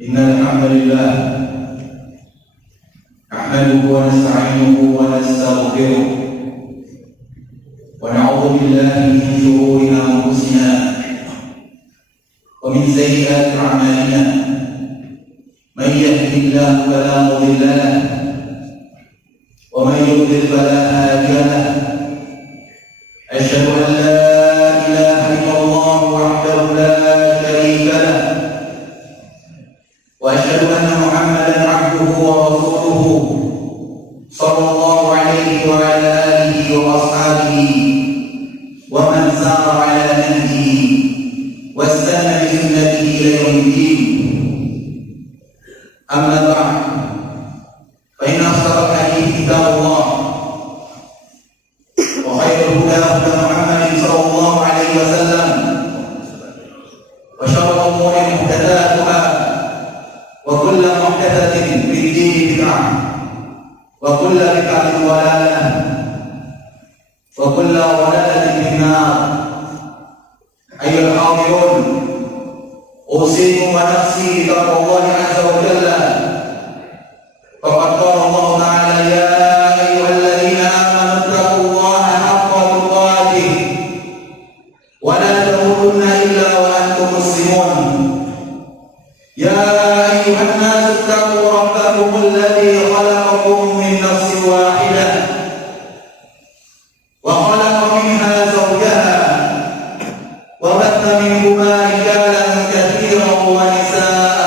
إن الحمد لله نحمده ونستعينه ونستغفره ونعوذ بالله من شرور أنفسنا ومن سيئات أعمالنا من يهده الله فلا مضل له ومن يضلل فلا هادي له أشهد أن لا إله إلا الله وحده لا شريك له وأشهد أن محمدا عبده ورسوله صلى الله عليه وعلى آله وأصحابه ومن سار على نهجه واستنى بسنته إلى يوم الدين. أما بعد فإن أصدق الحديث كتاب الله وخير الهدى هدى محمد صلى الله عليه وسلم وشر الأمور محدثاتها وكل محدثة في الدين بدعة وكل بدعة ضلالة وكل ضلالة في النار. أيها الحاضرون، أوصيكم ونفسي بتقوى الله عز وجل. فقد قال الله تعالى: يا أيها الذين آمنوا اتقوا الله حق تقاته ولا تموتن إلا وأنتم مسلمون. يا أيها الناس اتقوا ربكم الذي خلقكم من نفس واحدة وخلق منها زوجها وبث منهما رجالا كثيرا ونساء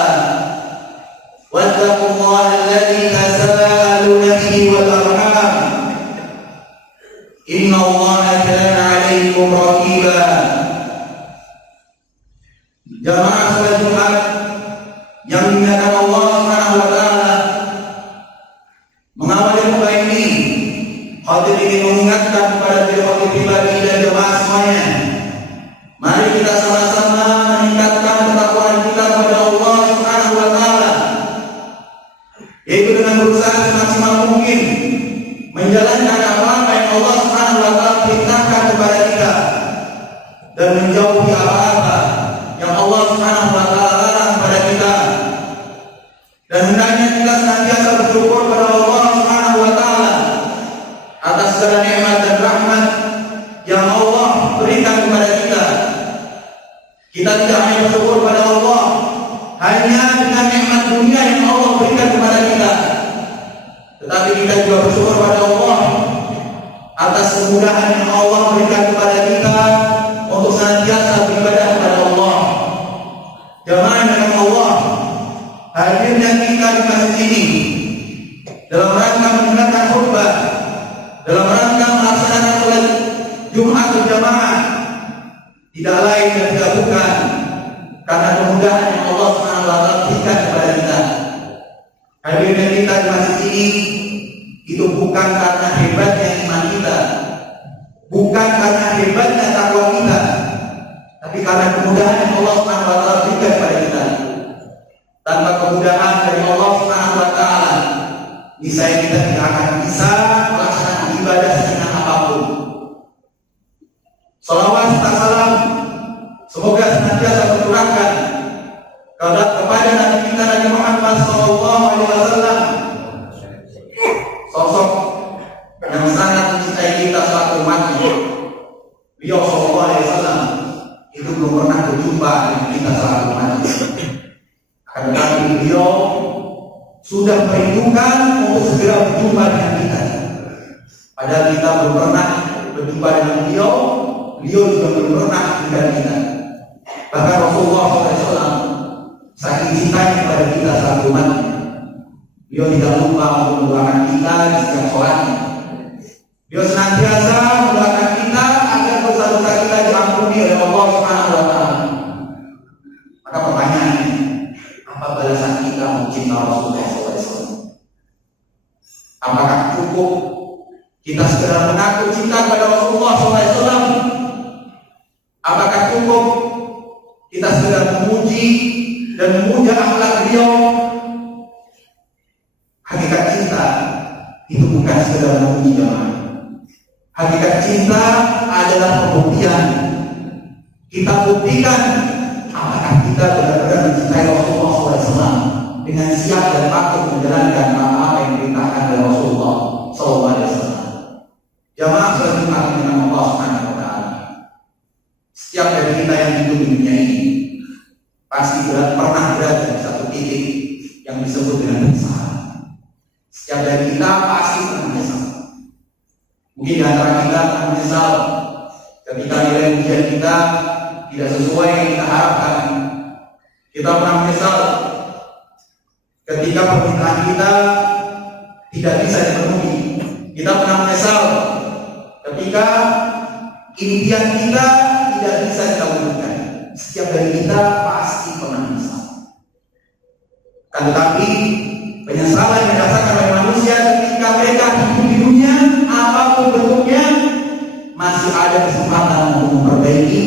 واتقوا الله الذي تساءلون به والأرحام إن الله كان عليكم رقيبا. Jamaah salat Jumat yang dimuliakan Allah Subhanahu wa taala, mengawali muka ini khatir ingin mengingatkan kepada diri khatir pribadi dan jemaah semuanya, mari kita sama-sama meningkatkan ketakwaan kita kepada Allah Subhanahu wa taala, yaitu dengan berusaha semaksimal mungkin menjalankan apa yang Allah Subhanahu wa taala perintahkan kepada kita dan menjauhi apa-apa yang Allah Subhanahu wa taala larang kepada kita. Dan hendaknya kita senantiasa bersyukur kepada Allah Subhanahu wa taala atas segala nikmat dan rahmat yang Allah berikan kepada kita. Kita tidak hanya bersyukur kepada Allah hanya dengan nikmat dunia yang Allah berikan kepada kita, tetapi kita juga bersyukur kepada Allah atas kemudahan yang Allah berikan kepada kita untuk senantiasa beribadah kepada Allah. Jemaah yang Allah, hadirnya kita di masjid ini dalam rangka mendengarkan khutbah, dalam rangka melaksanakan salat Jumat berjamaah, tidak lain dan tidak bukan karena kemudahan yang Allah SWT berikan kepada kita. Hadirnya kita di masjid ini itu bukan karena hebatnya iman kita, bukan karena hebatnya takwa kita, tapi karena kemudahan yang Allah SWT berikan kepada kita. Tanpa kemudahan dari Allah SWT, niscaya kita tidak akan bisa melaksanakan ibadah dengan apapun. Salawat serta salam semoga senantiasa tercurahkan kepada Nabi kita Nabi Muhammad SAW, sosok yang sangat mencintai kita selaku umatnya. Beliau SAW itu belum pernah berjumpa dengan kita selaku umatnya, tetapi beliau sudah merindukan untuk segera berjumpa dengan kita. Padahal kita belum pernah berjumpa dengan beliau, beliau juga belum pernah dengan kita. Bahkan Rasulullah SAW saking cintanya kepada kita selaku umatnya, beliau tidak lupa untuk mendoakan kita di setiap sholatnya. Beliau senantiasa mendoakan kita agar dosa-dosa kita diampuni oleh Allah Subhanahu wa taala. Maka pertanyaannya, apa balasan kita mencinta Rasulullah SAW? Apakah cukup kita sekedar mengaku cinta kepada Rasulullah SAW? Apakah cukup kita sekedar memuji dan memuja akhlak beliau? Hakikat cinta itu bukan sekedar memuji jemaah. Hakikat cinta adalah pembuktian. Kita buktikan apakah kita benar-benar mencintai Rasulullah SAW. pernah berada di satu titik yang disebut dengan penyesalan. Setiap dari kita pasti pernah menyesal. Mungkin di antara kita pernah menyesal ketika nilai ujian kita tidak sesuai yang kita harapkan. Kita pernah menyesal ketika permintaan kita tidak bisa dipenuhi. Kita pernah menyesal ketika impian kita tidak bisa kita wujudkan. Setiap dari kita pasti pernah menyesal. Tetapi penyesalan yang dirasakan oleh manusia ketika mereka hidup di dunia, apapun bentuknya, masih ada kesempatan untuk memperbaiki,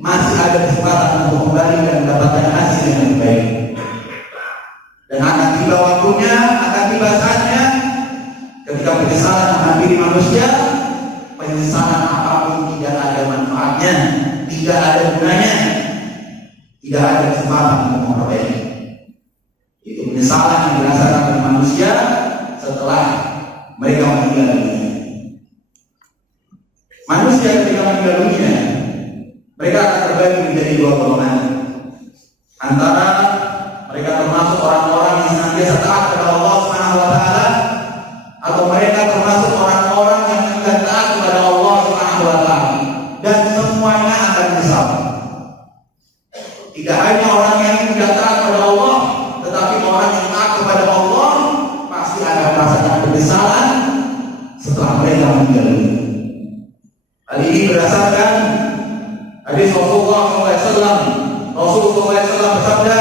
masih ada kesempatan untuk kembali dan mendapatkan hasil yang lebih baik. Dan akan tiba waktunya, akan tiba saatnya, ketika penyesalan menghampiri manusia, penyesalan apapun tidak ada manfaatnya, tidak ada gunanya, tidak ada kesempatan untuk memperbaiki. Itu penyesalan yang dirasakan oleh manusia setelah mereka meninggal dunia. Manusia ketika meninggal dunia, mereka akan terbagi menjadi dua golongan. Antara mereka termasuk orang-orang yang senantiasa taat kepada Allah Subhanahu wa taala, atau mereka termasuk orang-orang yang enggan taat kepada Allah Subhanahu wa taala, dan semuanya akan menyesal. Tidak hanya orang yang tidak taat kepada Allah, tetapi orang yang taat kepada Allah pasti akan merasakan penyesalan setelah mereka meninggal dunia. Hal ini berdasarkan hadis Rasulullah SAW. Rasulullah SAW bersabda,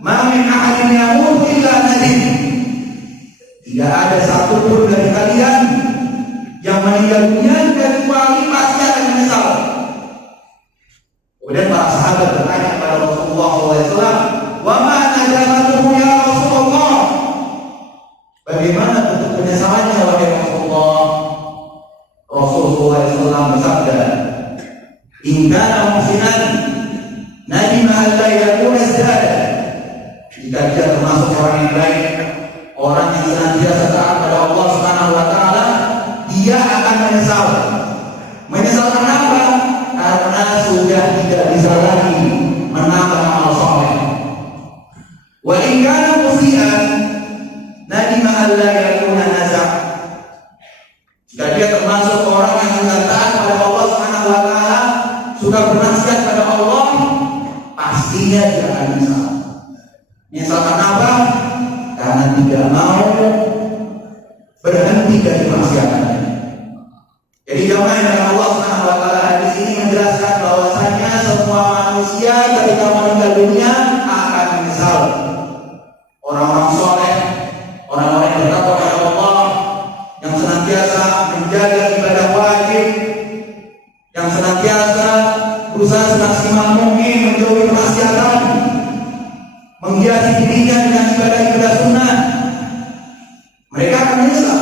"Ma min ahadin yamutu illa nadim." Tidak ada satupun dari kalian yang meninggal dunia kecuali pasti akan menyesal. Kemudian para sahabat bertanya kepada Rasulullah SAW, "Wa ma nadamatuhu ya Rasulullah?" Bagaimana bentuk penyesalannya wahai Rasulullah? Rasulullah SAW bersabda, "In kana muhsinan nadima an la yakuna izdada." Jika dia termasuk orang yang baik, orang yang senantiasa taat pada Allah Subhanahu wa taala, dia akan menyesal. Menyesal kenapa? Karena sudah tidak bisa lagi menambah amal soleh. Wa in kana musian nadima an la yakuna nazar. Jika dia termasuk orang yang sudah taat pada Allah Subhanahu wa taala, sudah bermaksiat pada Allah, pastinya dia akan menyesal. Menyesal kenapa? Karena tidak mau berhenti dari maksiatan. Jadi jamaah yang Allah Subhanahu wa taala hadis ini menjelaskan bahwasanya semua manusia ketika meninggal dunia akan menyesal. Orang-orang soleh, orang-orang yang bertakwa kepada Allah, yang senantiasa menjaga ibadah wajib, yang senantiasa berusaha semaksimal mungkin menjauhi kemaksiatan, menghiasi dirinya dengan ibadah-ibadah sunnah, mereka akan menyesal.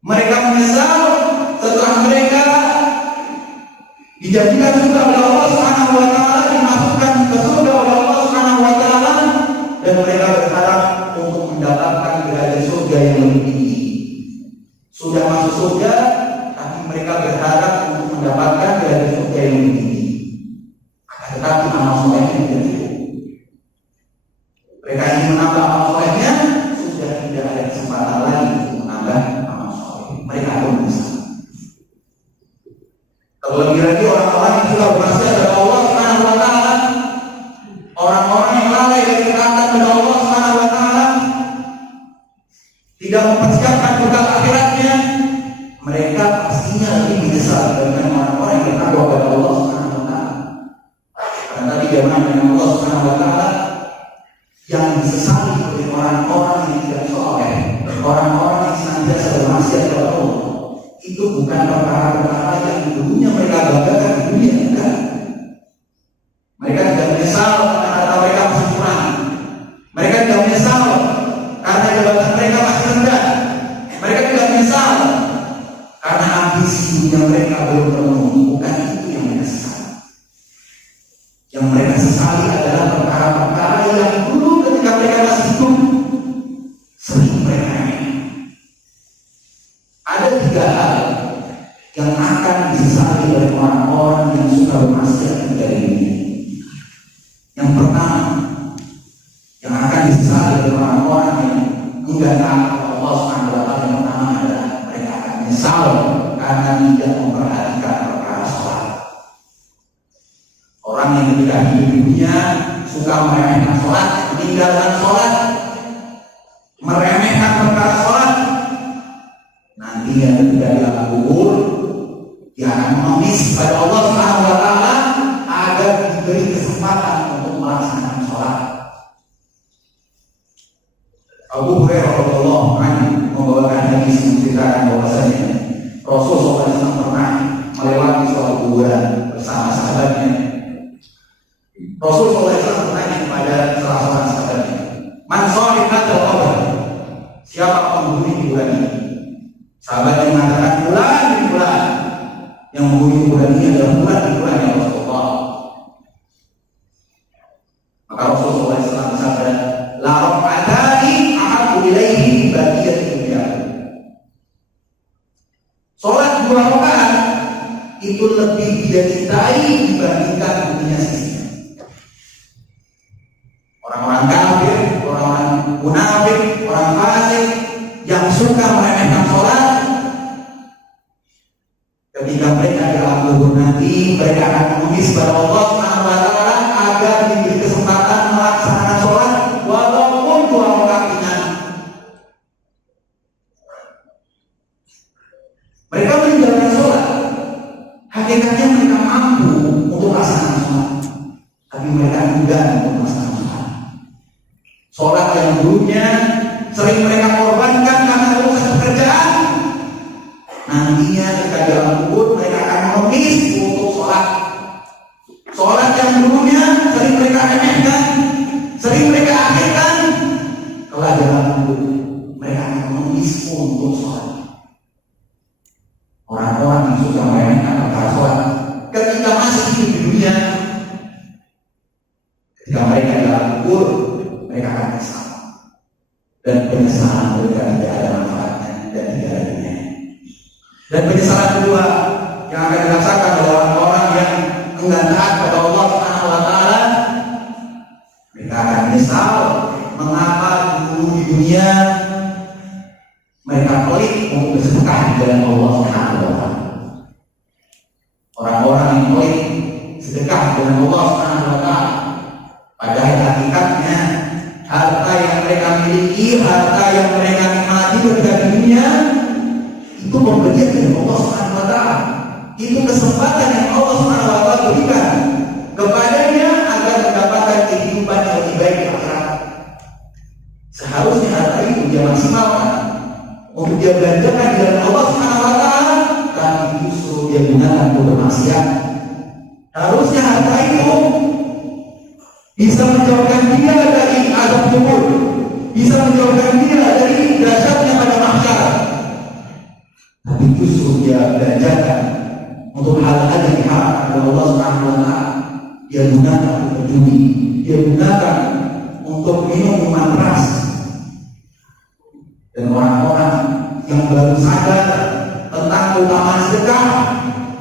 Mereka menyesal setelah mereka dijadikan surga oleh Allah Subhanahu wa taala, dimasukkan ke surga oleh Allah Subhanahu wa taala, dan mereka berharap untuk mendapatkan derajat surga yang lebih tinggi. Sudah masuk surga, tapi mereka berharap untuk mendapatkan derajat surga yang lebih tinggi. Tetapi amal solehnya tidak cukup. Mereka ingin menambah amal solehnya, sudah tidak ada kesempatan lagi untuk menambah amal soleh. Mereka akan menyesal. Terlebih lagi orang-orang yang sudah bermaksiat kepada Allah Subhanahu wa taala, orang-orang yang lalai dari ketaatan kepada Allah Subhanahu wa taala, tidak mempersiapkan bekal akhiratnya, mereka pastinya lebih menyesal dengan orang-orang yang bertakwa kepada Allah Subhanahu wa taala. Karena tadi jamaah dengan Allah Subhanahu wa taala, yang disesali oleh orang-orang yang tidak soleh, orang-orang yang senantiasa bermaksiat kepada Allah, itu bukan perkara-perkara yang dulunya mereka banggakan di dunia, enggak. Mereka tidak menyesal karena harta mereka masih kurang. Mereka tidak menyesal karena jabatan mereka masih rendah. Mereka tidak menyesal karena ambisi dunia mereka belum terpenuhi. Bukan itu yang mereka sesali. Yang mereka sesali adalah perkara-perkara yang dulu ketika mereka masih hidup sering mereka remehkan. Ada 3 hal yang akan disesali oleh orang-orang yang Yang pertama yang akan disesali oleh orang-orang yang enggak taat kepada Allah Subhanahu wa taala, yang pertama adalah mereka akan menyesal karena tidak memperhatikan perkara sholat. Orang yang ketika hidup di dunia suka meremehkan sholat, meninggalkan sholat, meremehkan perkara sholat, nantinya ketika di alam kubur dia akan mengemis pada Allah Subhanahu wa taala agar diberi kesempatan untuk melaksanakan sholat. Abu Hurairah radhiyallahu anhu membawakan hadis menceritakan bahwasanya Rasulullah SAW pernah melewati suatu kuburan bersama sahabatnya. Rasulullah SAW bertanya kepada salah seorang sahabatnya, "Man shahid hadzal qabr?" Siapa penghuni kuburan ini? Sahabatnya mengatakan, "Fulan bin fulan." Yang menghuni kuburan ini adalah fulan bin fulan ya Rasulullah. Maka Rasulullah SAW bersabda, "La raf'atani ahabbu ilaihi baqiyatul dunya." Salat 2 rakaat itu lebih dia cintai dibandingkan dunia sisinya. Orang-orang kafir, orang-orang munafik, orang fasik yang suka meremehkan salat, ketika mereka di alam kubur nanti mereka akan mengemis pada Allah Subhanahu wa taala agar diberi kesempatan melaksanakan salat walaupun 2 rakaat ringan. Mereka meninggalkan sholat, hakikatnya mereka mampu untuk melaksanakan sholat, tapi mereka enggan untuk melaksanakan sholat. Sholat yang dulunya sering mereka korbankan karena urusan pekerjaan, nantinya ketika di alam kubur mereka akan mengemis untuk sholat. Sholat yang dulunya sering mereka remehkan, sering mereka akhirkan, kelak di alam kubur mereka akan mengemis untuk sholat. Orang-orang yang suka meremehkan perkara sholat ketika masih hidup di dunia, ketika mereka di alam kubur mereka akan menyesal, dan penyesalan mereka tidak ada manfaatnya dan tidak ada gunanya. Dan penyesalan kedua yang akan dirasakan oleh orang-orang yang enggan taat pada Allah Subhanahu wa taala, mereka akan menyesal mengapa dulu di dunia mereka pelit untuk bersedekah di jalan Allah Subhanahu wa taala. Orang-orang yang pelit sedekah dengan Allah Subhanahu wa taala, padahal hakikatnya harta yang mereka miliki, harta yang mereka nikmati ketika di dunia itu pemberian dari Allah Subhanahu wa taala. Itu kesempatan yang Allah Subhanahu wa taala berikan kepadanya agar mendapatkan kehidupan yang lebih baik di akhirat. Seharusnya harta itu dia maksimalkan untuk dia belanjakan di jalan Allah Subhanahu wa taala, tapi justru dia gunakan untuk maksiat. Harusnya harta itu bisa menjauhkan dia dari azab kubur, bisa menjauhkan dia dari dahsyatnya pada mahsyar, tapi justru dia belanjakan untuk hal-hal yang diharapkan oleh Allah Subhanahu wa taala. Dia gunakan untuk berjudi, dia gunakan untuk minum minuman keras. Dan orang-orang yang baru sadar tentang keutamaan sedekah,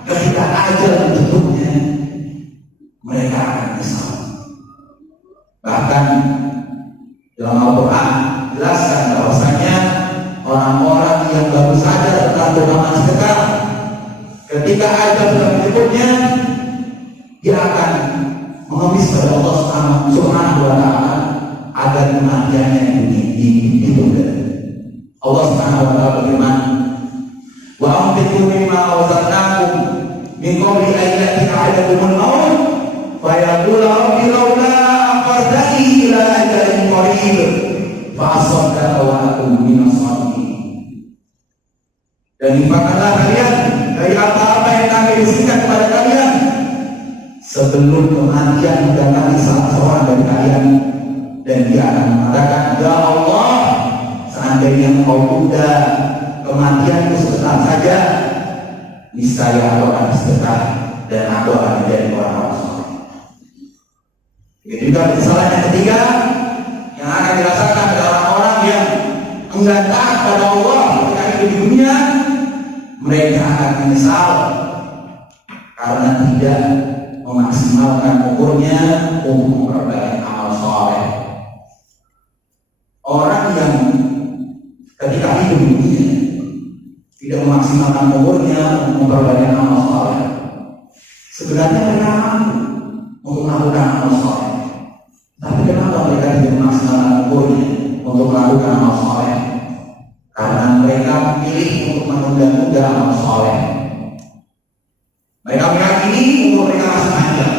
ketika ajal menjemputnya, mereka akan menyesal. Bahkan dalam Al-Quran jelaskan bahwasanya orang-orang yang baru sadar tentang keutamaan sedekah, ketika ajal sudah menjemputnya, dia akan mengemis pada Allah Subhanahu wa taala agar kematiannya ditunda. Allah Subhanahu wa taala berfirman, "Wa anfiqu mimma razaqnakum min qabli an ya'tiya ahadakumul maut fa yaqulu rabbi laula akhartani ila ajalin qarib fa asaddaqa wa akun minas shalihin." Dan infakkanlah kalian dari apa-apa yang kami berikan kepada kalian sebelum kematian mendatangi salah seorang dari kalian, dan dia akan mengatakan, "Ya Allah, seandainya engkau tunda kematianku sebentar saja, niscaya aku akan bersedekah dan aku akan menjadi orang-orang soleh." Begitu juga penyesalan yang ketiga yang akan dirasakan oleh orang-orang yang enggan taat pada Allah ketika hidup di dunia. Mereka akan menyesal karena tidak memaksimalkan umurnya untuk memperbanyak amal soleh. Orang yang ketika hidup di dunia tidak memaksimalkan umurnya untuk memperbanyak amal soleh, sebenarnya mereka mampu untuk melakukan amal soleh. Tapi kenapa mereka tidak memaksimalkan umurnya untuk melakukan amal soleh? Karena mereka memilih untuk menunda-nunda amal soleh. Mereka meyakini umur mereka masih panjang,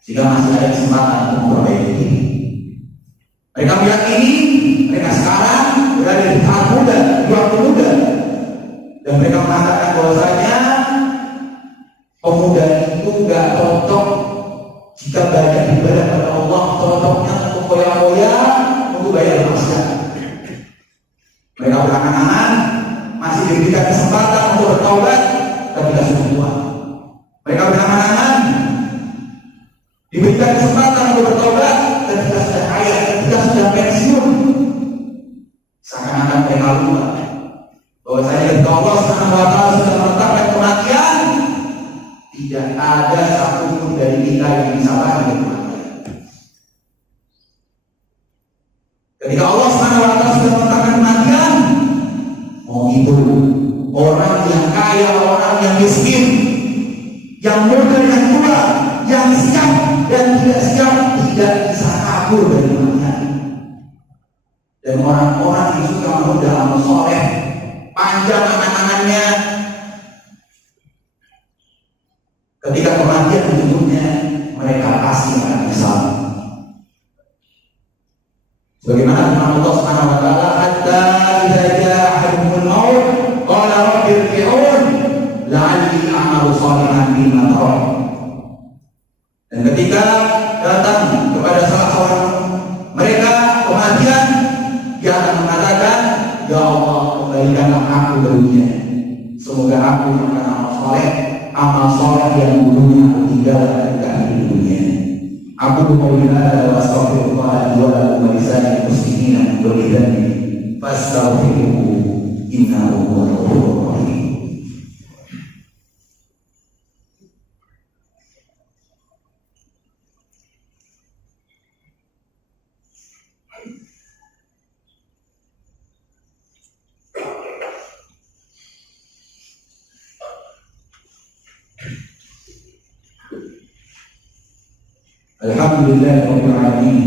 sehingga masih ada kesempatan untuk memperbaiki diri. Mereka meyakini mereka sekarang berada di tahap muda, di waktu muda, dan mereka mengatakan bahwasanya pemuda itu gak cocok jika banyak ibadah kepada Allah, cocoknya untuk foya-foya, untuk bayar maksiat. Mereka berangan-angan masih diberikan kesempatan untuk bertaubat ketika sudah tua. Mereka berangan-angan diberikan kesempatan untuk bertobat ketika sudah kaya, ketika sudah pensiun. Seakan-akan mereka lupa bahwa saya ketika Allah Subhanahu wa Ta'ala sudah menetapkan kematian, tidak ada satupun dari kita yang bisa lari dari kematian. Ketika Allah Subhanahu wa Ta'ala sudah menetapkan kematian, mau itu orang yang kaya, orang yang miskin, yang muda, yang tua, yang siap dan tidak siap, tidak bisa kabur dari kematian. Dan orang-orang yang suka menunda amal soleh, panjang angan-angannya, ketika kematian menjemputnya, mereka pasti akan menyesal. Sebagaimana firman Allah Subhanahu wa Ta'ala, hatta idza jaa ahaduhumul maut qala rabbi irji'un la'alli a'malu shalihan fima tarak. Dan ketika datang kepada salah seorang mereka kematian, dia akan mengatakan, ya Allah, kembalikanlah aku ke dunia, semoga aku melakukan amal soleh yang dulunya aku tinggalkan ketika di dunia. Aku berdoa wa astaghfirullah wa lakum wa lisa'il muslimin min kulli dhanbin fastaghfiruhu innahu huwal ghafurur rahim. Alhamdulillah rabbil alamin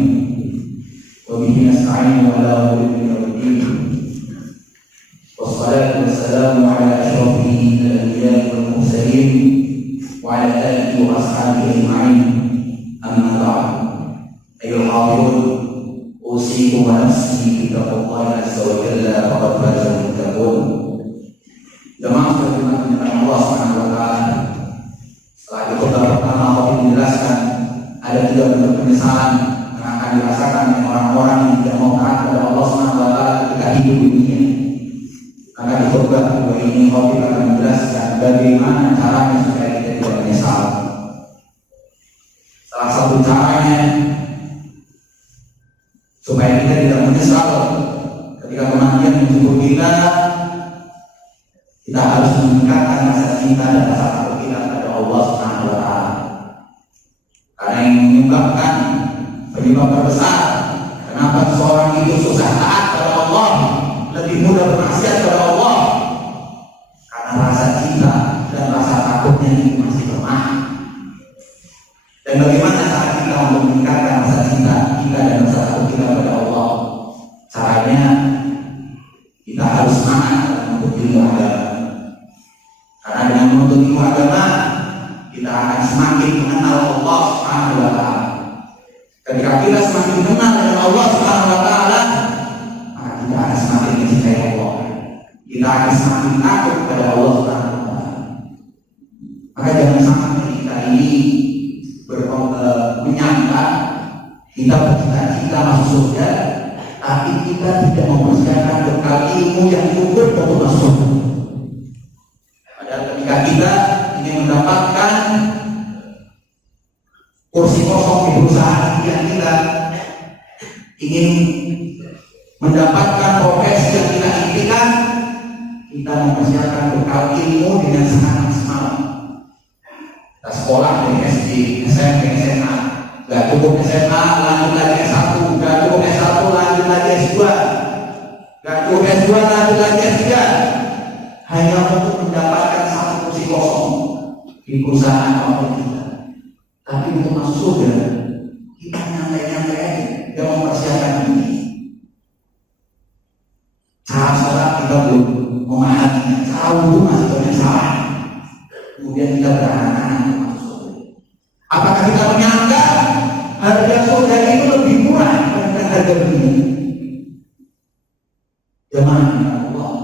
wa bihi nasta'inu ala umuri din. Wassalatu wassalamu ala asyrafil anbiya'i wal mursalin wa ala alihi wa ashabihi ajma'in. Amma ba'd. Ayyuhal hadirun, usikum wa nafsi bi taqwallahi azza wa jalla faqad faza al-muttaqun. Jemaah sekalian Allah Subhanahu wa Ta'ala, setelah itu pertama kami menjelaskan ada tiga bentuk penyesalan yang akan dirasakan oleh orang-orang yang tidak mau taat kepada Allah Subhanahu wa Ta'ala ketika hidup di dunia. Karena di khutbah kedua ini kami akan menjelaskan bagaimana caranya supaya kita tidak menyesal. Salah satu caranya supaya kita tidak menyesal ketika kematian menjemput kita harus meningkatkan rasa cinta dan rasa takut kita kepada Allah Subhanahu wa Ta'ala. Karena yang menyebabkan penyebab terbesar kenapa seorang itu susah taat kepada Allah, lebih mudah bermaksiat kepada Allah, karena rasa cinta dan rasa takutnya itu masih lemah. Dan bagaimana cara kita untuk meningkatkan rasa cinta kita dan rasa takut kita kepada Allah? Caranya kita harus semangat untuk ilmu agama. Karena dengan menuntut ilmu agama kita akan semakin mengenal Allah Subhanahu wa Ta'ala. Ketika kita semakin mengenal dengan Allah Subhanahu wa Ta'ala, maka kita akan semakin mencintai Allah. Kita akan semakin takut kepada Allah Subhanahu wa Ta'ala. Maka jangan sampai kita ini menyangka kita bercita-cita masuk surga, tapi kita tidak mempersiapkan bekal ilmu yang cukup untuk masuk surga. Padahal ketika kita ingin mendapatkan kursi kosong di perusahaan yang kita ingin mendapatkan profesi yang kita impikan, kita mempersiapkan bekal ilmu dengan sangat maksimal. Kita sekolah dari SD, SMP, SMA, nggak cukup SMA, lanjut lagi S1, nggak cukup S1, lanjut lagi S2, nggak cukup S2, lanjut lagi S3, hanya untuk mendapatkan satu kursi kosong di perusahaan apapun kita. Tapi untuk masuk surga, kita nyantai-nyantai aja, yang mempersiapkan ini. Cara sholat kita belum memahami, cara wudhu masih banyak salah. Kemudian kita berangan-angan untuk masuk surga. Apakah kita menyangka harga surga itu lebih murah daripada harga dunia? Jemaah Allah,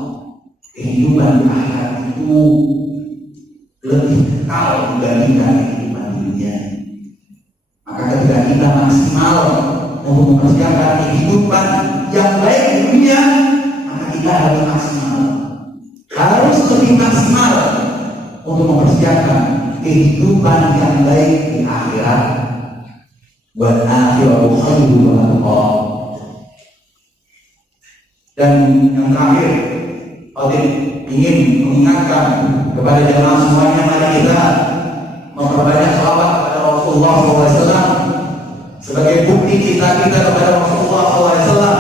kehidupan di akhirat itu lebih kekal dibandingkan kehidupan di dunia. Maka ketika kita maksimal untuk mempersiapkan kehidupan yang baik di dunia, maka kita harus maksimal, harus lebih maksimal untuk mempersiapkan kehidupan yang baik di akhirat. Wal akhiratu khairun wa abqa. Dan yang terakhir, Khotib ingin mengingatkan kepada jemaah semuanya, mari kita memperbanyak sholawat kepada Rasulullah SAW sebagai bukti cinta kita kepada Rasulullah SAW.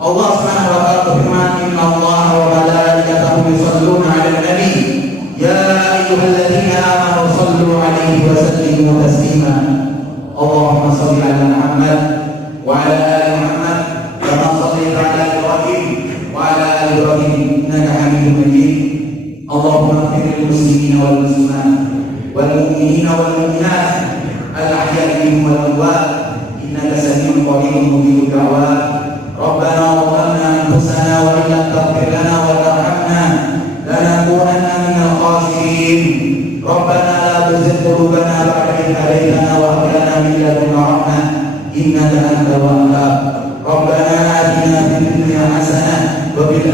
Allah Subhanahu wa taala berfirman, "Inna Allah wa malaikatahu yusholluna 'alan nabi, ya ayyuhalladzina amanu shallu 'alaihi wa sallimu taslima." Allahumma shalli 'ala Muhammad wa 'ala ali Muhammad kama shallaita 'ala Ibrahim wa 'ala ali Ibrahim innaka Hamidum Majid. Allahumma ighfir lil muslimina wal muslimat wal mu'minina wal mu'minat al-ahya'i minhum wal amwat innaka samii'un qaribun mujibud da'wat. Rabbana zalamna anfusana wa illam taghfir lana wa tarhamna lanakunanna minal khasirin. Rabbana la tuzigh qulubana ba'da idh hadaytana wa hab lana min ladunka rahmah innaka antal wahhab. Rabbana atina fid dunya hasanah wa fil